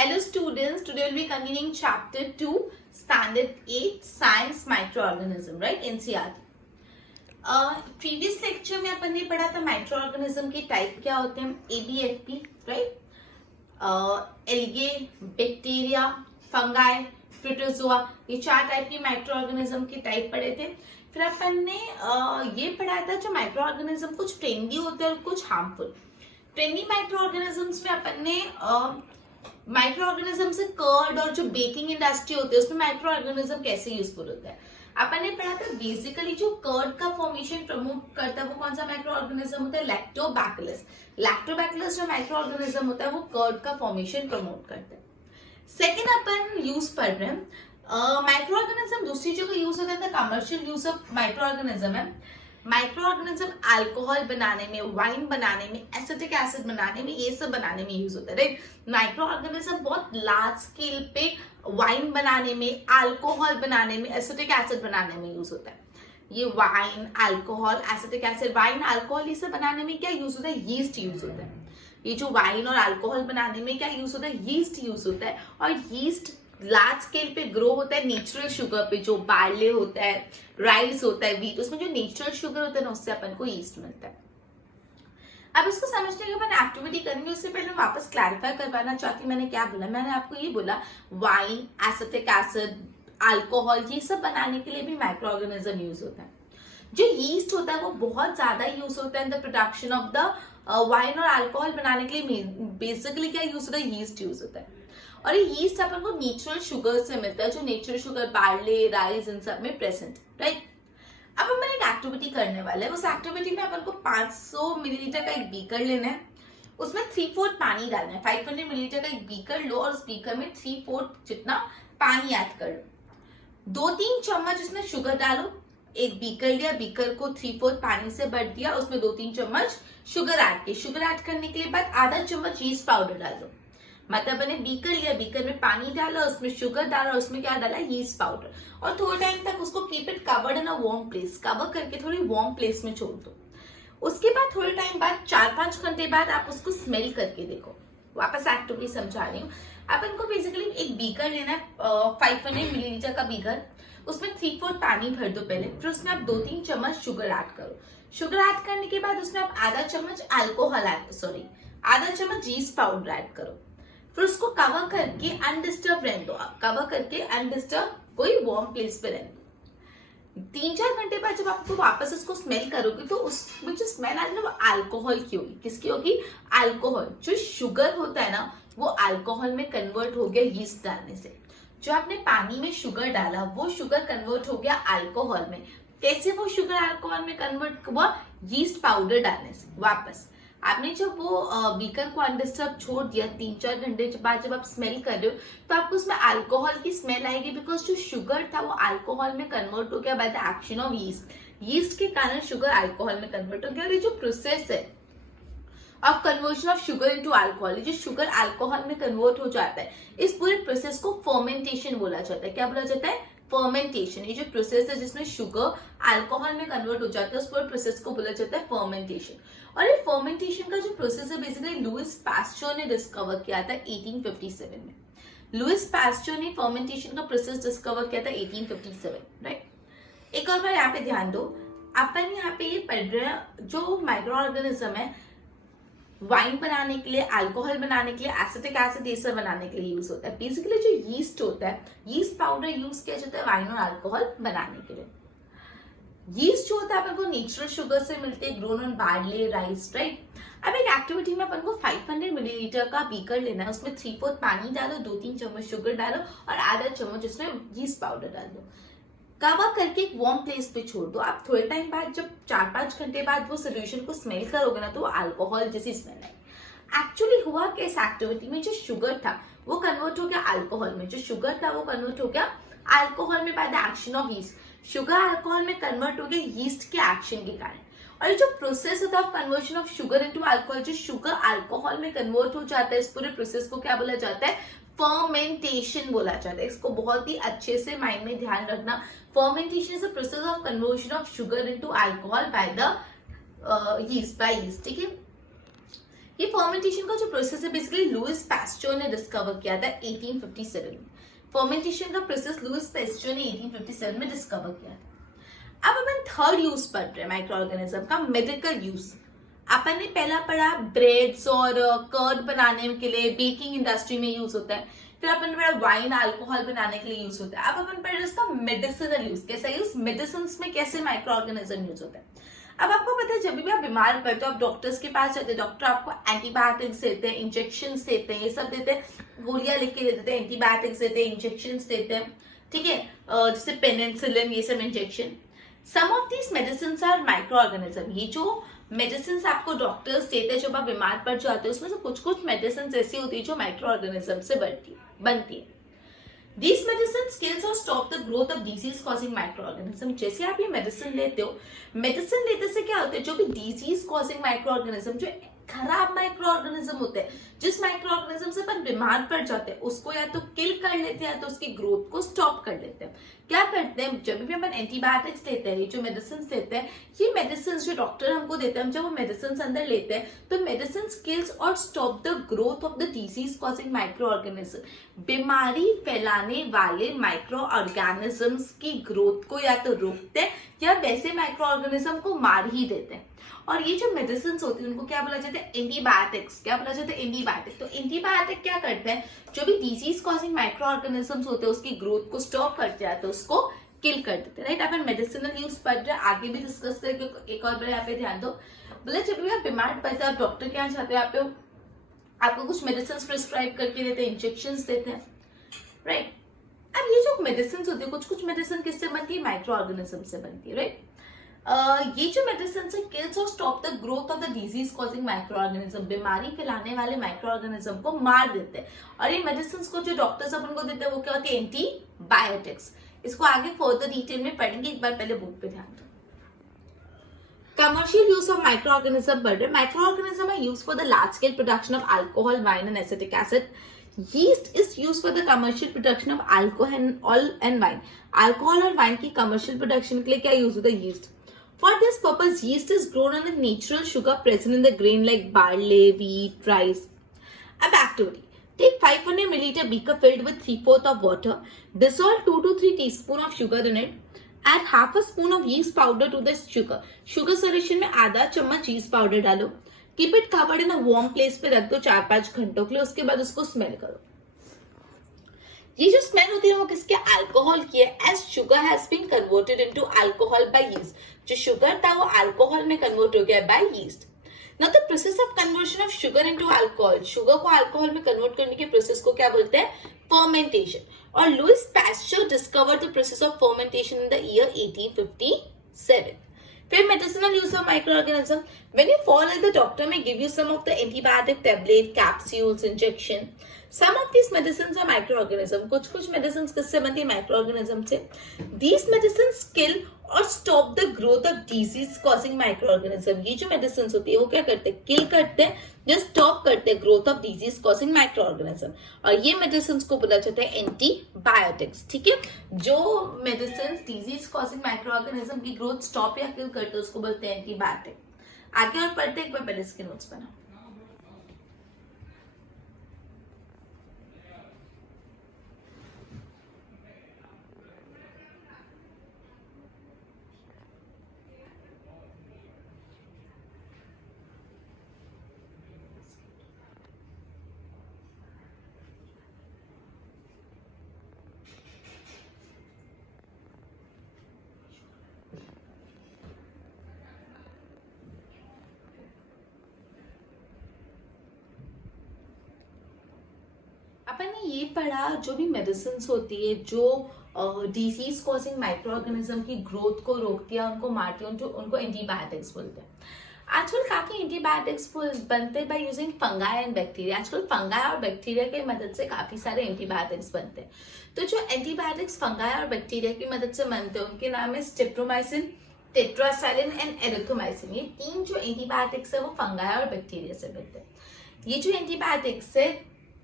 Hello students, today we'll be continuing chapter 2, standard 8, science microorganism, right? NCERT. Previous lecture में अपन ने पढ़ा था microorganism के टाइप क्या होते हैं, ABFP, right? Algae, bacteria, fungi, protozoa, ये 4 टाइप की माइक्रोऑर्गेनिज्म के टाइप पढ़े थे। फिर अपन ने ये पढ़ा था जो माइक्रोऑर्गेनिज्म कुछ ट्रेंडी होते हैं और कुछ हार्मफुल। ट्रेंडी माइक्रोऑर्गेनिज्म्स में अपन ने माइक्रो ऑर्गेनिज्म से कर्ड और जो बेकिंग इंडस्ट्री होती है उसमें माइक्रो ऑर्गेनिज्म कैसे यूजफुल होता है। अपन ने पढ़ा था बेसिकली जो कर्ड का फॉर्मेशन प्रमोट करता है वो कौन सा माइक्रो ऑर्गेनिज्म होता है, लैक्टोबैसिलस। लैक्टोबैसिलस जो माइक्रो ऑर्गेनिज्म होता है वो कर्ड का फॉर्मेशन प्रमोट करता है। सेकेंड अपन यूज पढ़ रहे हैं माइक्रो ऑर्गेनिज्म। दूसरी जगह यूज होता है commercial use of micro organism है। माइक्रो ऑर्गेनिज्म अल्कोहल बनाने में, वाइन बनाने में, एसिटिक एसिड बनाने में, ये सब बनाने में यूज होता है, राइट? माइक्रो ऑर्गेनिज्म बहुत लार्ज स्केल पे वाइन बनाने में, अल्कोहल बनाने में, एसिटिक एसिड बनाने में यूज होता है। ये wine, alcohol, acetic acid, wine, alcohol ये सब बनाने में क्या यूज होता है, यीस्ट यूज होता है। ये जो वाइन और अल्कोहल बनाने में क्या यूज होता है, यीस्ट यूज होता है। और यीस्ट लार्ज स्केल पे ग्रो होता है नेचुरल शुगर पे, जो बार्ले होता है, राइस होता है, व्हीट, उसमें जो नेचुरल शुगर होता है ना उससे अपन को यीस्ट मिलता है। अब इसको समझने के बाद एक्टिविटी करेंगे, उससे पहले वापस क्लैरिफाई करवाना चाहती हूँ मैंने क्या बोला। मैंने आपको ये बोला वाइन, एसिटिक एसिड, अल्कोहल ये सब बनाने के लिए भी माइक्रो ऑर्गेनिज्म यूज होता है। जो यीस्ट होता है वो बहुत ज्यादा यूज होता है in the production of the wine और अल्कोहल बनाने के लिए। बेसिकली क्या यूज होता है, यीस्ट यूज होता है। और ये यीस्ट अपन को नेचुरल शुगर से मिलता है, जो नेचुरल शुगर बार्ले, राइस इन सब में प्रेजेंट, राइट? अब अपन एक एक्टिविटी करने वाले हैं। उस एक्टिविटी में अपन को 500 मिलीलीटर का एक बीकर लेना है, उसमें 3/4 पानी डालना है। 500 मिलीलीटर का एक बीकर लो और उस बीकर में 3/4 जितना पानी ऐड कर लो। 2-3 चम्मच उसमें शुगर डालो। एक बीकर लिया, बीकर को 3/4 पानी से भर दिया, उसमें 2-3 चम्मच शुगर ऐड किए। शुगर ऐड करने के बाद आधा चम्मच यीस्ट पाउडर डाल दो। मतलब मैंने बीकर लिया, बीकर में पानी डाला, उसमें शुगर डाला, उसमें क्या डाला, यीस्ट पाउडर, और थोड़े टाइम तक उसको keep it covered in a warm place, cover करके थोड़ी वार्म प्लेस में छोड़ दो। उसके बाद थोड़े टाइम बाद 4-5 घंटे बाद आप उसको स्मेल करके देखो। वापस एक्टिविटी समझा रही हूँ। अपन को बेसिकली एक बीकर लेना है, 500 मिलीलीटर का बीकर, उसमें 3/4 पानी भर दो पहले, फिर उसमें आप 2-3 चम्मच शुगर ऐड करो। शुगर ऐड करने के बाद उसमें आप आधा चम्मच आधा चम्मच यीस्ट पाउडर ऐड करो। फिर उसको कवर करके अनडिस्टर्ब रहने दो। कवर करके अनडिस्टर्ब कोई वार्म प्लेस पे रहने दो। 3-4 घंटे बाद जब आपको वापस उसको स्मेल करोगे तो उसमें जो स्मेल आ रही है वो अल्कोहल की होगी। किसकी होगी, अल्कोहल। जो शुगर होता है ना वो अल्कोहल में कन्वर्ट हो गया यीस्ट डालने से। जो आपने पानी में शुगर डाला वो शुगर कन्वर्ट हो गया अल्कोहल में। कैसे वो शुगर अल्कोहल में कन्वर्ट हुआ, यीस्ट पाउडर डालने से। वापस आपने जब वो बीकर को अनडिस्टर्ब छोड़ दिया, 3-4 घंटे बाद जब आप स्मेल कर रहे हो तो आपको उसमें अल्कोहल की स्मेल आएगी, बिकॉज जो शुगर था वो अल्कोहल में कन्वर्ट हो गया by the action of yeast. Yeast के कारण शुगर अल्कोहल में कन्वर्ट हो गया। और ये जो प्रोसेस है of conversion of sugar into alcohol, जो शुगर अल्कोहल में कन्वर्ट हो जाता है, इस पूरे प्रोसेस को फर्मेंटेशन बोला जाता है। क्या बोला जाता है, फर्मेंटेशन। ये जो प्रोसेस है जिसमें शुगर अल्कोहल में कन्वर्ट हो जाता है उस पूरे प्रोसेस को बोला जाता है फर्मेंटेशन। और ये फर्मेंटेशन का जो प्रोसेस है बेसिकली लुइस पास्चर ने डिस्कवर किया था 1857 में। लुइस पास्चर ने फर्मेंटेशन का प्रोसेस डिस्कवर किया था 1857, राइट? एक और बार यहाँ पे ध्यान दो, अपन यहाँ पे ये पढ़ रहे हैं जो माइक्रो ऑर्गेनिज्म है वाइन बनाने के लिए, अल्कोहल बनाने के लिए, एसिटिक एसिड ये सब बनाने के लिए यूज होता है। बेसिकली जो यीस्ट होता है, यीस्ट पाउडर यूज किया जाता है वाइन और अल्कोहल बनाने के लिए। यीस्ट जो होता है अपन को नेचुरल शुगर से मिलते हैं, grown on barley, rice, right? अब एक एक्टिविटी में अपन को 500 मिलीलीटर का बीकर लेना है, उसमें 3/4 पानी डालो, 2-3 चम्मच शुगर डालो और आधा चम्मच उसमें यीस्ट पाउडर डाल दो। कवर करके एक वार्म प्लेस पे छोड़ दो। आप थोड़े टाइम बाद जब 4-5 घंटे बाद वो सोल्यूशन को स्मेल करोगे ना तो वो अल्कोहल जैसी स्मेल आएगी। एक्चुअली हुआ कि इस एक्टिविटी में जो शुगर था वो कन्वर्ट हो गया अल्कोहल में, जो शुगर था वो कन्वर्ट हो गया अल्कोहल में by the action of yeast. Sugar alcohol में कन्वर्ट हो गया यीस्ट के एक्शन के कारण। और ये जो प्रोसेस होता है conversion of sugar into alcohol, जो शुगर अल्कोहल में कन्वर्ट हो जाता है, इस पूरे प्रोसेस को क्या बोला जाता है, फर्मेंटेशन बोला जाता है। इसको बहुत ही अच्छे से माइंड में ध्यान रखना। Fermentation is a process of conversion of sugar into alcohol by the yeast, ठीक है? ये फर्मेंटेशन का जो प्रोसेस है बेसिकली लुइस पास्चर ने डिस्कवर किया था 1857 में। फर्मेंटेशन का प्रोसेस लुइस पास्चर ने 1857 में डिस्कवर किया था। अब अपन थर्ड यूज पढ़ रहे हैं माइक्रो ऑर्गेनिज्म का, मेडिकल यूज। अपन ने पहला पढ़ा ब्रेड्स और कर्ड बनाने के लिए बेकिंग इंडस्ट्री में यूज होता है, फिर अपन पढ़ा वाइन अल्कोहल बनाने के लिए यूज होता है। अब अपन पढ़ रहे हैं उसका मेडिसिनल यूज, कैसा यूज, मेडिसिन में कैसे माइक्रो ऑर्गेनिज्म यूज होता है। अब आपको पता है जब भी आप बीमार पड़ते हो आप डॉक्टर्स के पास जाते हैं, डॉक्टर आपको एंटीबायोटिक्स देते हैं, इंजेक्शन देते हैं, ये सब देते हैं, गोलियां लिख के देते हैं, एंटीबायोटिक्स देते हैं, इंजेक्शन देते हैं, ठीक है, जैसे पेनिसिलिन, ये सब injection. Some of these medicine are micro organism. ये जो मेडिसिन आपको डॉक्टर्स देते हैं जब आप बीमार पड़ जाते हैं, उसमें से कुछ कुछ मेडिसिन ऐसी होती है जो माइक्रो ऑर्गेनिज्म से बनती है। These medicines kills or stop the growth of disease causing microorganism। जैसे आप ये मेडिसिन लेते हो, मेडिसिन लेते से क्या होता है, जो भी डिजीज कॉजिंग माइक्रोऑर्गेनिज्म, जो खराब माइक्रोऑर्गेनिज्म होते हैं, जिस माइक्रोऑर्गेनिज्म से अपन बीमार पड़ जाते हैं, उसको या तो किल कर लेते हैं या तो उसकी ग्रोथ को स्टॉप कर लेते हैं। क्या करते हैं, जब भी अपन एंटीबायोटिक्स लेते हैं, जो मेडिसिन लेते हैं, ये मेडिसिन जो डॉक्टर हमको देते हैं, हम जब वो मेडिसिन अंदर लेते हैं तो मेडिसिन किल्स और stop the growth of the disease causing micro organism. बीमारी फैलाने वाले माइक्रो ऑर्गेनिजम्स की ग्रोथ को या तो रोकते हैं या वैसे माइक्रो ऑर्गेनिज्म को मार ही देते हैं। और ये जो मेडिसिन होती है उनको क्या बोला जाता है, एंटीबायोटिक्स। क्या बोला जाता है, एंटीबायोटिक। तो एंटीबायोटिक क्या करते हैं, जो भी डिजीज कॉजिंग माइक्रो ऑर्गेनिजम्स होते हैं उसकी ग्रोथ को स्टॉप करते हैं तो उसको किल कर देते हैं, राइट। अपन मेडिसिनल यूज पढ़ रहे हैं, आगे भी डिस्कस करेंगे। एक और बार यहाँ पे ध्यान दो, बोले जब भी आप बीमार पड़ते हैं आप डॉक्टर के यहाँ जाते हो, आपको कुछ मेडिसिन प्रिस्क्राइब करके देते हैं, इंजेक्शन देते हैं, राइट। अब ये जो मेडिसिन होती है, कुछ कुछ मेडिसिन किससे बनती है, माइक्रो ऑर्गेनिज्म से बनती है, राइट। ये जो मेडिसिन से किल्स और stop the growth of the disease causing micro organism, बीमारी फैलाने वाले माइक्रो ऑर्गेनिज्म को मार देते हैं। और ये मेडिसिन को जो डॉक्टर्स अपन को देते हैं वो क्या होते हैं, एंटीबायोटिक्स। इसको आगे फर्दर डिटेल में पढ़ेंगे, एक बार पहले बुक पे ध्यान दो। Commercial use of microorganism बढ़ रहे। Microorganism are used for the large scale production of alcohol, wine and acetic acid. Yeast is used for the commercial production of alcohol and wine. Alcohol और wine की commercial production के लिए क्या use होता है, yeast। For this purpose, yeast is grown on the natural sugar present in the grain like barley, wheat, rice. A activity. Take 500 milliliter beaker filled with 3/4 of water. Dissolve 2 to 3 teaspoon of sugar in it. Add half a spoon of yeast powder to the sugar. Sugar solution में आधा चम्मच yeast powder डालो। Keep it covered in a warm place पे रख दो 4-5 घंटों के लिए। उसके बाद उसको स्मेल करो। ये जो स्मेल होती है वो किसके, अल्कोहल की है। As sugar has been converted into alcohol by yeast. जो शुगर था वो अल्कोहल में कन्वर्ट हो गया by yeast. Now the process of conversion of sugar into alcohol, sugar को अल्कोहल में कन्वर्ट करने के प्रोसेस को क्या बोलते हैं, fermentation. और Louis Pasteur discovered the process of fermentation in the year 1857. फिर medicinal use of microorganism. When you fall ill, the doctor may give you some of the antibiotic tablet, capsules, injection. Some of these medicines are microorganism. कुछ medicines किससे बनती है, microorganism से। These medicines kill और stop the growth of disease causing microorganism. ये जो medicines होती है वो क्या करते हैं, kill करते हैं, just stop करते हैं growth of disease causing microorganism. और ये medicines को बोला जाता है antibiotics, ठीक है। जो medicines disease causing microorganism की growth stop या kill करते हैं उसको बोलते हैं antibiotic। आगे और पढ़ते एक बार पहले इसके नोट्स बनाओ। अपन ने ये पढ़ा जो भी मेडिसिन होती है जो डिजीज कॉजिंग माइक्रो ऑर्गेनिज्म की ग्रोथ को रोकती है, उनको मारती है, उनको एंटीबायोटिक्स बोलते हैं। आजकल काफी एंटीबायोटिक्स बनते हैं by using fungi and bacteria. आजकल फंगाई और बैक्टीरिया की मदद से काफी सारे एंटीबायोटिक्स बनते हैं। तो जो एंटीबायोटिक्स फंगाई और बैक्टीरिया की मदद से बनते हैं उनके नाम है स्ट्रेप्टोमाइसिन, टेट्रासाइलिन एंड एरिथ्रोमाइसिन। ये तीन जो एंटीबायोटिक्स है वो फंगाई और बैक्टीरिया से बनते हैं। ये जो एंटीबायोटिक्स है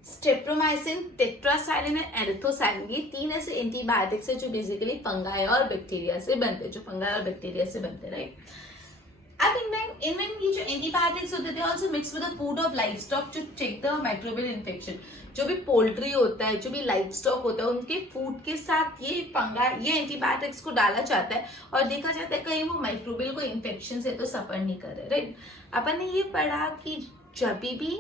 स्ट्रेप्टोमाइसिन, टेट्रासाइलिन एंड एरिथ्रोसाइलिन, ये तीन ऐसे एंटीबायोटिक्स है जो बेसिकली फंगाई और बैक्टीरिया से बनते हैं, जो फंगाई और बैक्टीरिया से बनते हैं, राइट। अब इनमें ये जो एंटीबायोटिक्स होते थे also mix with the food of life stock to check the microbial infection. जो भी पोल्ट्री होता है, जो भी लाइफ स्टॉक होता है, उनके फूड के साथ ये फंगाई, ये एंटीबायोटिक्स को डाला जाता है और देखा जाता है कहीं वो माइक्रोबियल को इन्फेक्शन से तो सफर नहीं कर रहे, राइट। अपन ने ये पढ़ा कि जब भी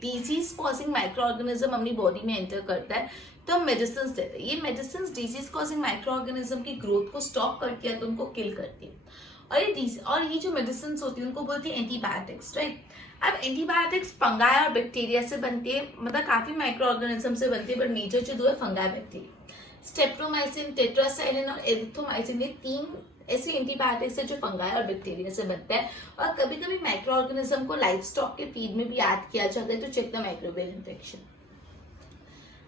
डिजीज कॉजिंग माइक्रो ऑर्गेनिज्म अपनी बॉडी में एंटर करता है तो हम मेडिसिन देते हैं। ये medicine disease causing micro organism की ग्रोथ को स्टॉप करती है, तो उनको किल करती है। और ये जो मेडिसिन होती है उनको बोलती है एंटीबायोटिक्स, राइट। अब एंटीबायोटिक्स फंगाई और बैक्टीरिया से बनती है, मतलब काफी माइक्रो ऑर्गेनिज्म से बनती है, बट मेजर जो दो है फंगाई बैक्टीरिया। स्ट्रेप्टोमाइसिन, टेट्रासाइक्लिन और एरिथ्रोमाइसिन, ये 3 ऐसे एंटीबायोटिक्स है जो फंगाई और बैक्टीरिया से बनता है। और कभी कभी माइक्रो ऑर्गेनिज्म को लाइफ स्टॉक के फीड में भी ऐड किया जाता है to check the microbial infection.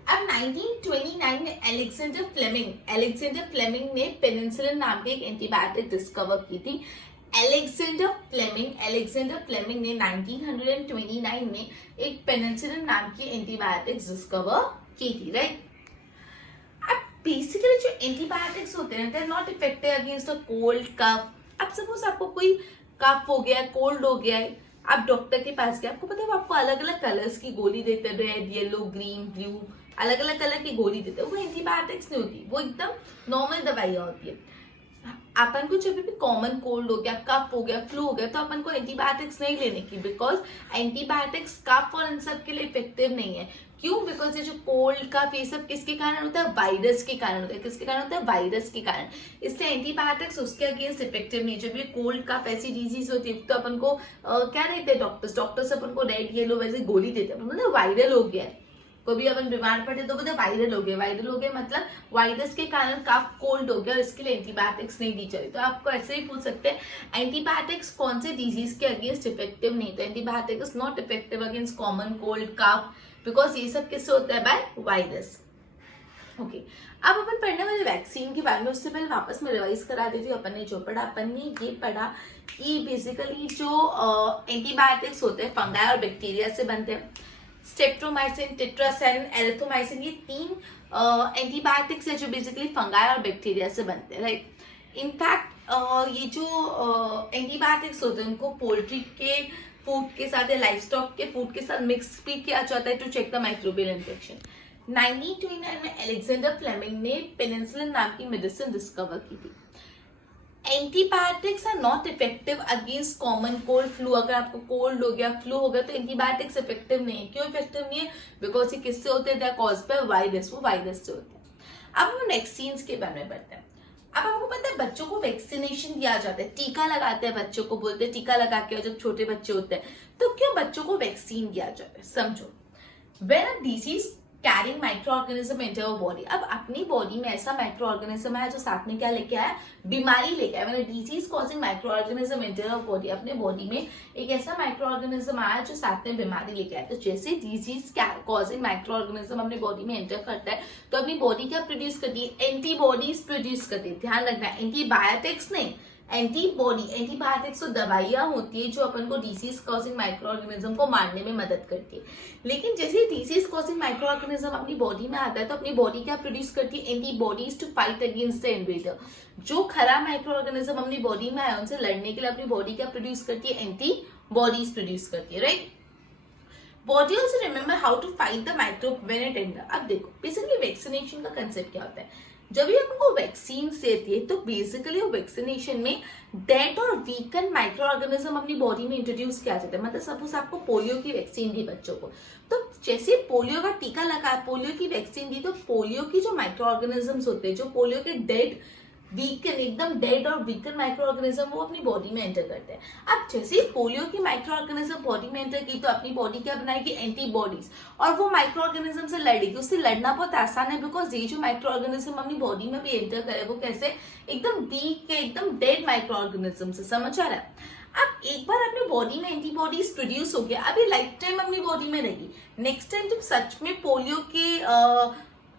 अब 1929 में अलेक्जेंडर फ्लेमिंग ने पेनिसिलिन नाम की एक एंटीबायोटिक डिस्कवर की थी। अलेक्जेंडर फ्लेमिंग ने 1929 में एक पेनिसिलिन नाम की एंटीबायोटिक्स डिस्कवर की थी, राइट। अब बेसिकली जो एंटीबायोटिक्स होते हैं, they are not effective against a cold, cough. अब सपोज आपको कोई कफ हो गया, कोल्ड हो गया है, आप डॉक्टर के पास गए, आपको पता है आपको अलग अलग कलर्स की गोली देते हैं, रेड, येलो, ग्रीन, ब्लू, अलग अलग कलर की गोली देते हैं। वो एंटीबायोटिक्स नहीं होती, वो एकदम नॉर्मल दवाइयां होती है। अपन को जब भी कॉमन कोल्ड हो गया, कफ हो गया, फ्लू हो गया, तो अपन को एंटीबायोटिक्स नहीं लेने की, बिकॉज एंटीबायोटिक्स कफ और इन सब के लिए इफेक्टिव नहीं है। क्यों? बिकॉज ये जो कोल्ड, कफ, ये सब किसके कारण होता है? वायरस के कारण होता है। किसके कारण होता है? वायरस के कारण। इसलिए एंटीबायोटिक्स उसके अगेंस्ट इफेक्टिव नहीं। जब ये कोल्ड, कफ ऐसी डिजीज होती है तो अपन को क्या देते हैं डॉक्टर्स अपन को रेड, येलो वैसे गोली देते हैं, मतलब वायरल हो गया है। कभी अपन बीमार पड़े तो बोलते वायरल हो गया मतलब वायरस के कारण कफ, कोल्ड हो गया और इसके लिए एंटीबायोटिक्स नहीं दी जाती। तो आपको ऐसे ही पूछ सकते हैं एंटीबायोटिक्स कौन से डिजीज के अगेंस्ट इफेक्टिव नहीं, तो antibiotic is not effective against common cold, cough, because ये सब किससे होता है? By virus. ओके, अब अपन पढ़ने वाले वैक्सीन के बारे में, उससे पहले वापस मैं रिवाइज करा देती हूँ। अपन ने जो पढ़ा, अपन ने ये पढ़ा कि बेसिकली जो एंटीबायोटिक्स होते हैं फंगाई और बैक्टीरिया से बनते हैं। स्ट्रेप्टोमाइसिन, टेट्रासाइक्लिन, एरिथ्रोमाइसिन, ये 3 एंटीबायोटिक्स है जो बेसिकली फंगाई और बैक्टीरिया से बनते हैं, राइट। इनफैक्ट ये जो एंटीबायोटिक्स होते हैं उनको पोल्ट्री के फूड के साथ या लाइफ स्टॉक के फूड के साथ मिक्स भी किया जाता है to check the microbial infection. 1929 में अलेक्जेंडर फ्लेमिंग ने पेनिसिलिन नाम की मेडिसिन डिस्कवर की थी। Antibiotics are not effective against common cold, flu. अगर आपको कोल्ड हो गया, फ्लू हो गया, तो एंटीबायोटिक्स इफेक्टिव नहीं है। क्यों इफेक्टिव नहीं है? बिकॉज ये किससे होते हैं? कॉज बाय वायरस, वो वायरस से होते हैं। अब हम वैक्सीन के बारे में पढ़ते हैं। अब आपको पता है बच्चों को वैक्सीनेशन दिया जाता है, टीका लगाते हैं बच्चों को, बोलते हैं टीका लगा के, जब छोटे बच्चे होते हैं। तो क्यों बच्चों को वैक्सीन दिया जाता है? समझो, when a disease carrying micro organism enter your body. अब अपनी बॉडी में ऐसा माइक्रो ऑर्गेनिज्म है जो साथ में क्या लेके आया? बीमारी लेके आया। मैंने disease causing micro organism enter your body, अपने बॉडी में एक ऐसा माइक्रो ऑर्गेनिज्म आया जो साथ में बीमारी लेके आया। तो जैसे डिजीज कॉजिंग माइक्रो ऑर्गेनिज्म अपने बॉडी में एंटर करता है तो अपनी बॉडी क्या प्रोड्यूस करती है? एंटीबॉडीज प्रोड्यूस करती है। ध्यान रखना, एंटीबायोटिक्स नहीं, एंटीबायोटिक्स तो दवाइयां होती है जो अपन को डिसीज कॉजिंग माइक्रो ऑर्गेनिज्म को मारने में मदद करती है। लेकिन जैसे डिसीज कॉजिंग माइक्रो ऑर्गेनिज्म अपनी बॉडी में आता है तो अपनी बॉडी क्या प्रोड्यूस करती है? Antibodies to fight against the invader. जो खराब माइक्रो ऑर्गेनिज्म अपनी बॉडी में आया उनसे लड़ने के लिए अपनी बॉडी क्या प्रोड्यूस करती है? एंटीबॉडीज प्रोड्यूस करती है, right. Body also remember how to fight the micro when it enter. अब देखो बेसिकली वैक्सीनेशन का कंसेप्ट क्या होता है। जब भी हमको वैक्सीन देती है तो बेसिकली वो वैक्सीनेशन में डेड और वीकन माइक्रो ऑर्गेनिज्म अपनी बॉडी में इंट्रोड्यूस किया जाता है। मतलब सपोज आपको पोलियो की वैक्सीन दी बच्चों को, तो जैसे पोलियो का टीका लगा, पोलियो की वैक्सीन दी, तो पोलियो की जो माइक्रो ऑर्गेनिजम्स होते हैं, जो पोलियो के डेड, वीकन, एकदम डेड और वीकन माइक्रो ऑर्गेनिज्म वो अपनी बॉडी में एंटर करते हैं। अब जैसे पोलियो की माइक्रो ऑर्गेनिज्म बॉडी में एंटर की तो अपनी बॉडी क्या बनाएगी? एंटीबॉडीज, और वो माइक्रो ऑर्गेनिज्म से लड़ेगी। उससे लड़ना बहुत आसान है बिकॉज ये जो माइक्रो ऑर्गेनिज्म अपनी बॉडी में भी एंटर करे वो कैसे? एकदम वीक, एकदम डेड माइक्रो ऑर्गेनिज्म से। समझ आ रहा है? अब एक बार अपनी बॉडी में एंटीबॉडीज प्रोड्यूस हो गया, अभी लाइफ टाइम अपनी बॉडी में रहेगी। नेक्स्ट टाइम जब सच में पोलियो के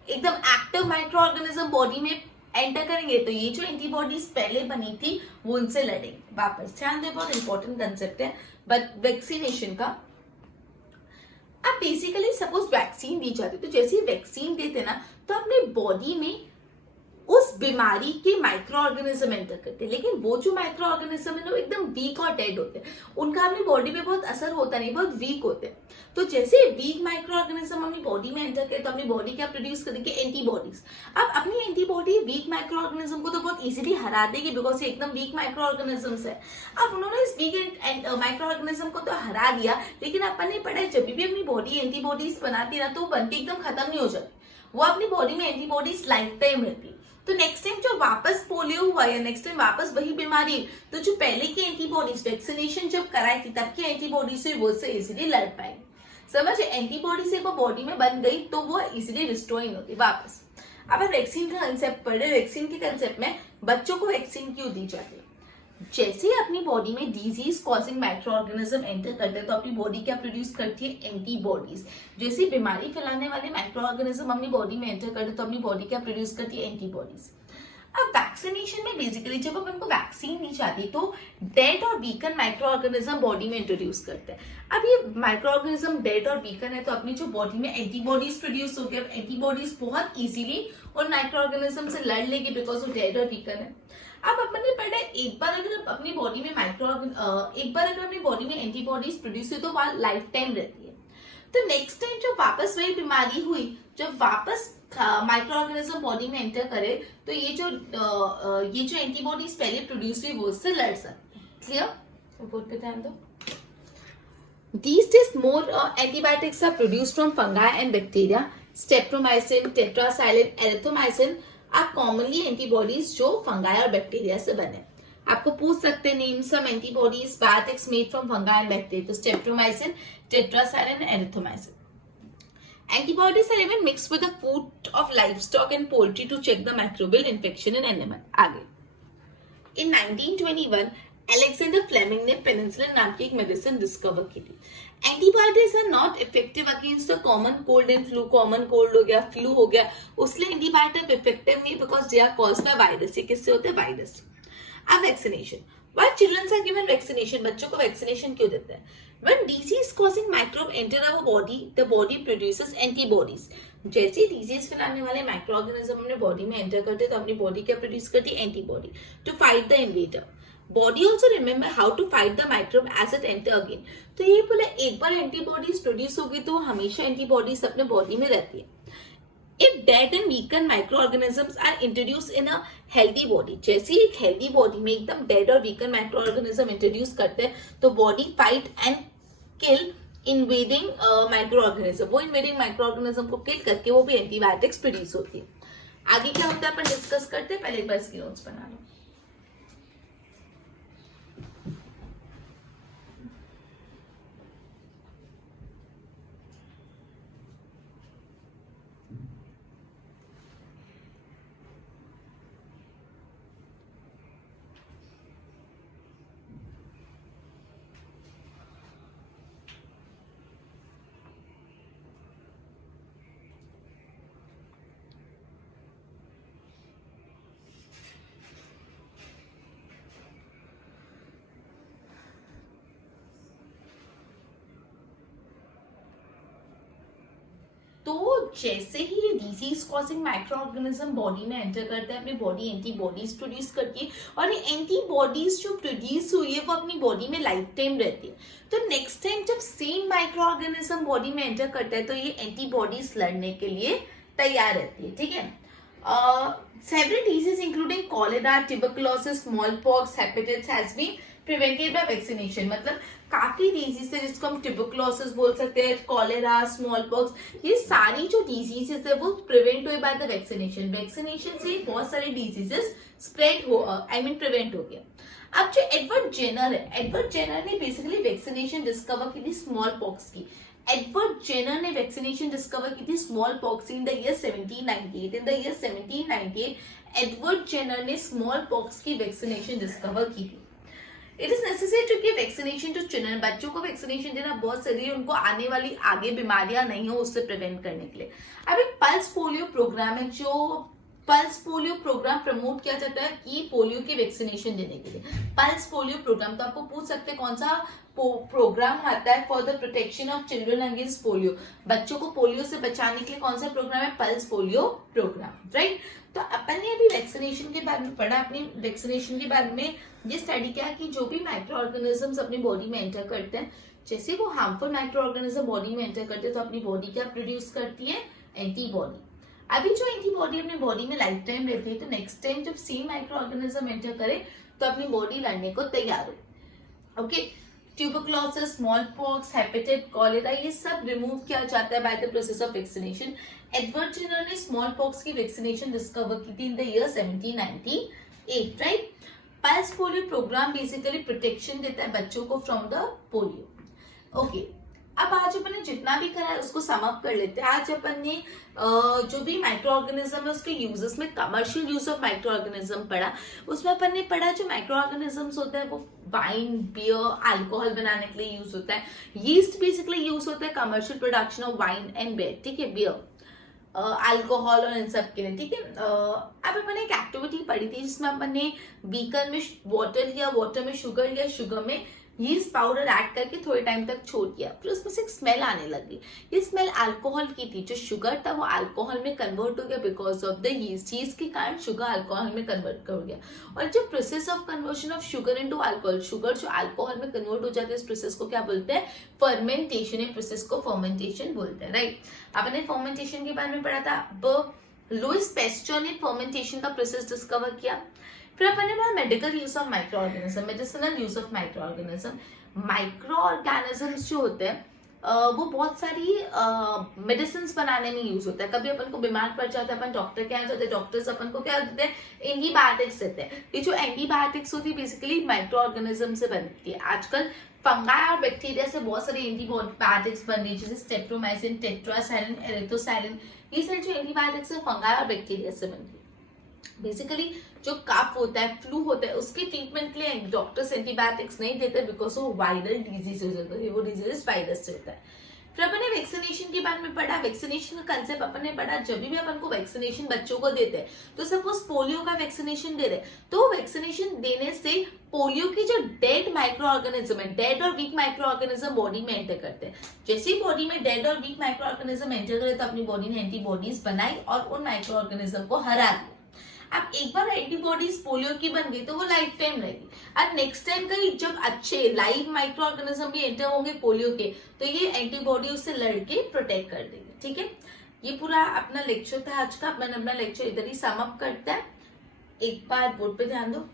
एकदम एक्टिव माइक्रो ऑर्गेनिज्म बॉडी में एंटर करेंगे तो ये जो एंटीबॉडीज पहले बनी थी वो उनसे लड़ेंगे वापस। ध्यान दे, बहुत इंपॉर्टेंट कंसेप्ट है बट वैक्सीनेशन का। अब बेसिकली सपोज वैक्सीन दी जाती है तो जैसे ही वैक्सीन देते ना तो अपने बॉडी में उस उस बीमारी के माइक्रो ऑर्गेनिज्म एंटर करते हैं, लेकिन वो जो माइक्रो ऑर्गेनिज्म है ना वो एकदम वीक और डेड होते हैं, उनका अपनी बॉडी पे बहुत असर होता नहीं, बहुत वीक होते हैं। तो जैसे वीक माइक्रो ऑर्गेनिज्म अपनी बॉडी में एंटर करे तो अपनी बॉडी क्या प्रोड्यूस करेगी, एंटीबॉडीज। अब अपनी एंटीबॉडी वीक माइक्रो ऑर्गेनिज्म को तो बहुत इजीली हरा देगी, बिकॉज ये एकदम वीक माइक्रो ऑर्गेनिजम्स है। अब उन्होंने इस वीक माइक्रो ऑर्गेनिज्म को तो हरा दिया, लेकिन अपन ने पढ़ा है जब भी अपनी बॉडी एंटीबॉडीज बनाती है ना तो बन के एकदम खत्म नहीं हो जाती, वो अपनी बॉडी में एंटीबॉडीज लाइफ टाइम रहती है। तो नेक्स्ट टाइम जो वापस पोलियो हुआ या नेक्स्ट टाइम वापस वही बीमारी, तो जो पहले की एंटीबॉडीज वैक्सीनेशन जब कराई थी तब की एंटीबॉडीज से वो से इजीली लड़ पाएगी। समझ, एंटीबॉडी से वो बॉडी में बन गई तो वो इजीली रिस्टोर नहीं होती वापस। अब वैक्सीन का कंसेप्ट पढ़े, वैक्सीन के कंसेप्ट में बच्चों को वैक्सीन क्यों दी जाती है, जैसे ही अपनी बॉडी में disease causing micro organism enter करते हैं तो अपनी बॉडी क्या प्रोड्यूस करती है, एंटीबॉडीज। जैसे बीमारी फैलाने वाले माइक्रो ऑर्गेनिज्म अपनी बॉडी में एंटर करते हैं तो अपनी बॉडी क्या प्रोड्यूस करती है, एंटीबॉडीज। अब वैक्सीनेशन में बेसिकली जब अपन को वैक्सीन दी जाती है तो डेड और वीकन माइक्रो ऑर्गेनिज्म बॉडी में इंट्रोड्यूस करते हैं। अब ये माइक्रो ऑर्गेनिज्म डेड और वीकन है तो अपनी जो बॉडी में एंटीबॉडीज प्रोड्यूस होगी, अब एंटीबॉडीज बहुत इजीली उन माइक्रो ऑर्गेनिज्म से लड़ लेगी बिकॉज वो डेड और वीकन है। अब अपन ने पढ़ा एक बार अगर अपनी बॉडी में अपनी बॉडी में एंटीबॉडीज प्रोड्यूस हुई तो वह लाइफ टाइम रहती है। तो नेक्स्ट टाइम जब वापस वही बीमारी हुई, जब वापस माइक्रो ऑर्गेनिज्म बॉडी में एंटर करे तो ये जो एंटीबॉडीज पहले प्रोड्यूस हुई वो उससे लड़ सकते हैं। क्लियर, बोर्ड पे ध्यान दो। These days more antibiotics are produced from fungi and bacteria. Streptomycin, tetracycline, erythromycin are commonly antibodies जो fungi और bacteria से बने। आपको पूछ सकते हैं name some antibodies biotics made from fungi and bacteria, तो streptomycin, tetracycline, erythromycin. Antibodies are even mixed with the food of livestock and poultry to check the microbial infection in animal. आगे in 1921 Alexander Fleming ने penicillin नाम की एक medicine discover की थी। Antibiotics are not effective against the common cold and flu, common cold हो गया, flu हो गया, उसलिए एंटीबायोटिक इफेक्टिव नहीं because they are caused by virus. ये किससे होते हैं, वायरस। अब vaccination, why children are given vaccination, बच्चों को वैक्सीनेशन क्यों देते हैं? When disease causing microbe enter our body, the body produces antibodies. जैसे डिजीज फैलाने वाले माइक्रो ऑर्गेनिज्म अपने बॉडी में एंटर करते तो अपनी बॉडी क्या प्रोड्यूस करती है, antibody, to fight the invader. Body also remember how to fight the microbe as it enter again. तो ये बोले एक बार एंटीबॉडीज प्रोड्यूस होगी तो हमेशा एंटीबॉडीज अपने बॉडी में रहती है। If dead and weakened microorganisms are introduced in a healthy body, जैसे एक हेल्दी बॉडी में एकदम डेड और वीकन माइक्रो ऑर्गेनिज्म इंट्रोड्यूस करते हैं तो body fight and kill invading micro organism, वो इन्वेडिंग माइक्रो ऑर्गेनिज्म को किल करके वो भी एंटीबायोटिक्स प्रोड्यूस होती है। आगे क्या होता है अपन डिस्कस करते हैं, पहले एक बार इसकी नोट्स बना लो। तो जैसे ही ये disease causing micro organism body में एंटर करता है अपनी बॉडी एंटीबॉडीज प्रोड्यूस करती है और ये एंटीबॉडीज जो प्रोड्यूस हुई है वो अपनी बॉडी में लाइफ टाइम रहती है। तो नेक्स्ट टाइम जब सेम माइक्रो ऑर्गेनिज्म बॉडी में एंटर करता है तो ये एंटीबॉडीज लड़ने के लिए तैयार रहती है। ठीक है, several diseases including cholera, tuberculosis, smallpox, hepatitis has been prevented by vaccination। मतलब काफी डिजीज है जिसको हम ट्यूबरकुलोसिस बोल सकते हैं, कॉलेरा, स्मॉल पॉक्स, ये सारी जो डिजीजेस है वो प्रिवेंट हुए बाय द वैक्सीनेशन। वैक्सीनेशन से बहुत सारे डिजीजेस स्प्रेड हो प्रिवेंट हो गया। अब जो एडवर्ड जेनर है, एडवर्ड जेनर ने बेसिकली वैक्सीनेशन डिस्कवर की थी स्मॉल पॉक्स की। एडवर्ड जेनर ने वैक्सीनेशन डिस्कवर की थी small pox in the year 1798। In the year 1798 Edward Jenner ने स्मॉल पॉक्स की वैक्सीनेशन डिस्कवर की थी। It is necessary to give vaccination to children, बच्चों को वैक्सीनेशन देना बहुत जरूरी है, उनको आने वाली आगे बीमारियां नहीं हो उससे प्रिवेंट करने के लिए। अब एक पल्स पोलियो प्रोग्राम है, जो पल्स पोलियो प्रोग्राम प्रमोट किया जाता है कि पोलियो की वैक्सीनेशन देने के लिए। पल्स पोलियो प्रोग्राम, तो आपको पूछ सकते हैं कौन सा प्रोग्राम आता है for the protection of children against polio. बच्चों को पोलियो से बचाने के लिए कौन सा प्रोग्राम है? Pulse polio program, right. तो अपन ने अभी वैक्सीनेशन के बारे में पढ़ा। अपनी वैक्सीनेशन के बारे में ये स्टडी क्या है कि जो भी माइक्रो ऑर्गेनिजम्स अपनी बॉडी में एंटर करते हैं, जैसे वो हार्मफुल माइक्रो ऑर्गेनिज्म बॉडी में एंटर करते हैं तो अपनी बॉडी क्या प्रोड्यूस करती है? एंटीबॉडी। अभी जो एंटीबॉडी अपनी बॉडी में लाइफ टाइम रहती है, तो नेक्स्ट टाइम जब सेम माइक्रो ऑर्गेनिज्म एंटर करे तो अपनी बॉडी लड़ने को तैयार हो। Okay, tuberculosis, small pox, hepatitis, cholera, ये सब रिमूव किया जाता है by the process of vaccination. Edward Jenner ने स्मॉल पॉक्स की वैक्सीनेशन डिस्कवर की थी in the year 1798, right. Pulse polio program basically protection देता है बच्चों को फ्रॉम द पोलियो। ओके, अब आज अपन ने जितना भी करा है उसको सम अप कर लेते हैं। आज अपन ने जो भी माइक्रो ऑर्गेनिज्म है उसके यूजेस में commercial use of micro organism पढ़ा। उसमें अपन ने पढ़ा जो माइक्रो ऑर्गेनिजम्स होता है वो वाइन, बियर, अल्कोहल बनाने के लिए यूज होता है। यीस्ट बेसिकली यूज होता है commercial production of wine and beer, ठीक है, बियर, अल्कोहल और इन सब के लिए, ठीक है। अब अपन एक एक्टिविटी पढ़ी थी जिसमें अपन ने बीकर में वाटर लिया, वाटर में शुगर लिया, शुगर में यीस्ट पाउडर ऐड करके थोड़े टाइम तक छोड़ दिया, फिर उसमें से एक स्मेल आने लगी। ये स्मेल अल्कोहल की थी। जो शुगर था वो अल्कोहल में कन्वर्ट हो गया because of the yeast. Yeast के कारण शुगर अल्कोहल में कन्वर्ट हो गया। और जो process of conversion of sugar into alcohol, sugar जो अल्कोहल में कन्वर्ट हो जाता है, इस प्रोसेस को क्या बोलते हैं? फर्मेंटेशन। ये प्रोसेस को फर्मेंटेशन बोलते हैं, राइट। आपने फर्मेंटेशन के बारे में पढ़ा था। लुइस पैस्चर ने फर्मेंटेशन का प्रोसेस डिस्कवर किया। फिर अपन ने पढ़ा medical use of micro organism, medicinal use of micro organism. Micro organisms जो होते हैं वो बहुत सारी मेडिसिन बनाने में यूज होता है। कभी अपन को बीमार पड़ जाता है, अपन डॉक्टर के यहाँ जाते हैं, डॉक्टर्स अपन को क्या देते हैं? एंटीबायोटिक्स देते हैं। ये जो एंटीबायोटिक्स होती है बेसिकली माइक्रो ऑर्गेनिज्म से बनती है। आजकल फंगाई और बैक्टीरिया से बहुत सारी एंटीबायोटिक्स बन रही है, जैसे स्टेप्टोमाइसिन, टेट्रासाइलिन, एरिथ्रोसाइलिन। ये सारी जो एंटीबायोटिक्स है फंगाई और बैक्टीरिया से बनती है। बेसिकली जो कफ होता है, फ्लू होता है, उसके ट्रीटमेंट के लिए डॉक्टर्स एंटीबायोटिक्स नहीं देते बिकॉज वो वायरल डिजीज हो जाता है, वो डिजीज वायरस से होता है। फिर अपन ने वैक्सीनेशन के बारे में पढ़ा। वैक्सीनेशन का कंसेप्ट अपन ने पढ़ा। जब भी अपन को वैक्सीनेशन बच्चों को देते हैं, तो सपोज पोलियो का वैक्सीनेशन दे रहे हैं, तो वैक्सीनेशन देने से पोलियो की जो डेड माइक्रो ऑर्गेनिज्म है, डेड और वीक माइक्रो ऑर्गेनिज्म बॉडी में एंटर करते हैं। जैसे ही बॉडी में डेड और वीक माइक्रो ऑर्गेनिज्म एंटर करे तो अपनी बॉडी ने एंटीबॉडीज बनाई और उन माइक्रो ऑर्गेनिज्म को हरा दिया। अब एक बार एंटीबॉडीज पोलियो की बन गई तो वो लाइफ टाइम रहेगी। अब नेक्स्ट टाइम कहीं जब अच्छे लाइव माइक्रो ऑर्गेनिज्म भी एंटर होंगे पोलियो के, तो ये एंटीबॉडी उससे लड़के प्रोटेक्ट कर देंगे, ठीक है। ये पूरा अपना लेक्चर था आज का। अपन अपना लेक्चर इधर ही सम अप करता है। एक बार बोर्ड पे ध्यान दो।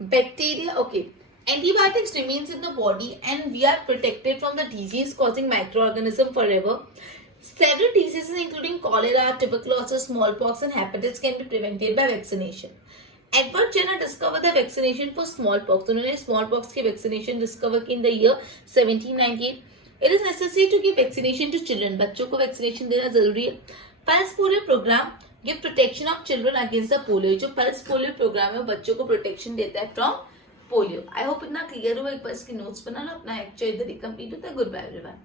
Bacteria, okay, antibiotics remains in the body and we are protected from the disease causing microorganism forever. Several diseases including cholera, tuberculosis, smallpox and hepatitis can be prevented by vaccination. Edward Jenner discovered the vaccination for smallpox. उन्होंने smallpox की vaccination discover की in the year 1798. It is necessary to give vaccination to children. बच्चों को vaccination देना जरूरी है। Pulse polio program give protection of children against the polio. जो pulse polio program है वो बच्चों को protection देता है from polio. I hope इतना clear हुआ। एक बार इसकी notes बना लो। अपना lecture इधर ही complete होता है। Goodbye everyone.